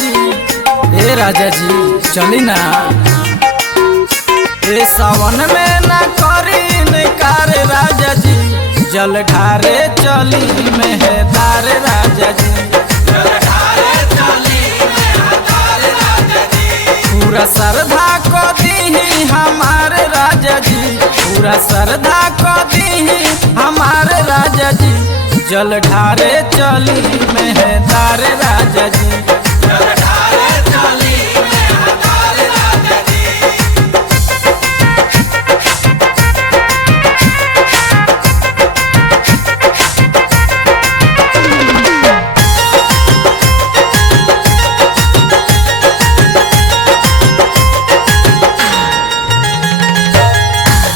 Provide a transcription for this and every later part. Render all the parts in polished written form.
जी। ए राजा जी चली ना, ए सावन में ना करी इनकार राजा जी, जल ढारे चली मेहदार राजा जी। पूरा श्रद्धा को दी हमारे राजा जी, पूरा श्रद्धा को दी हमारे राजा जी, जल ढारे चली मेहदार राजा जी।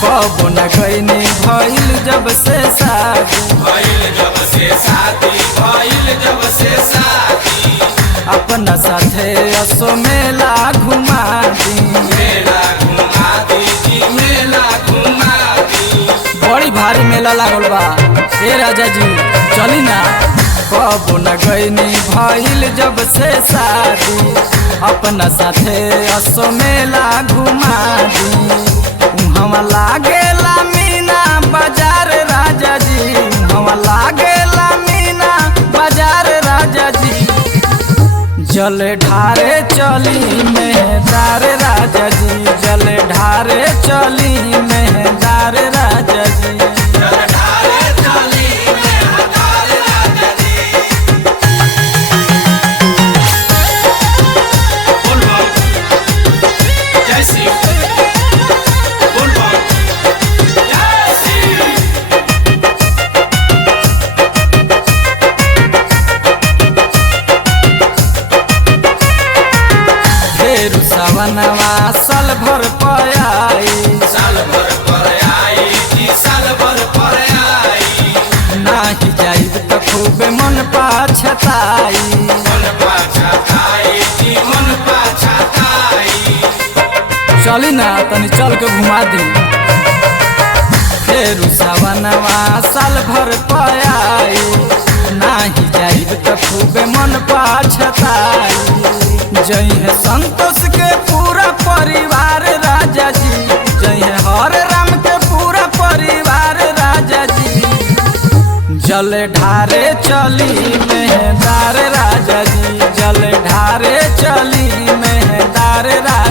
कबो न गईनी भइल जब से शादी, अपना साथे असो मेला घुमा दी। बड़ी भारी मेला लागल बा ए राजा जी चली ना। कबो न गईनी भइल जब से शादी, अपना साथे असो मेला घुमा दी। हम लागेला मीना बाजार राजा जी, हम लागेला मीना बाजार राजा जी, जल ढारे चली मेहदार राजा जी, जल ढारे चली मेहदार राजा जी। सावनवा साल भर पर आई, नाही जाइब त खूबे मन पाछताई। चली ना तनी चल के घुमा दी। फेरू सावनवा साल भर पर आई, नाही जाइब त खूबे मन पाछताई। जय है संतोष के पूरा परिवार राजा जी, जय है हर राम के पूरा परिवार राजा जी, जल ढारे चली मेहदार राजा जी, जल ढारे चली मेहदार राजा।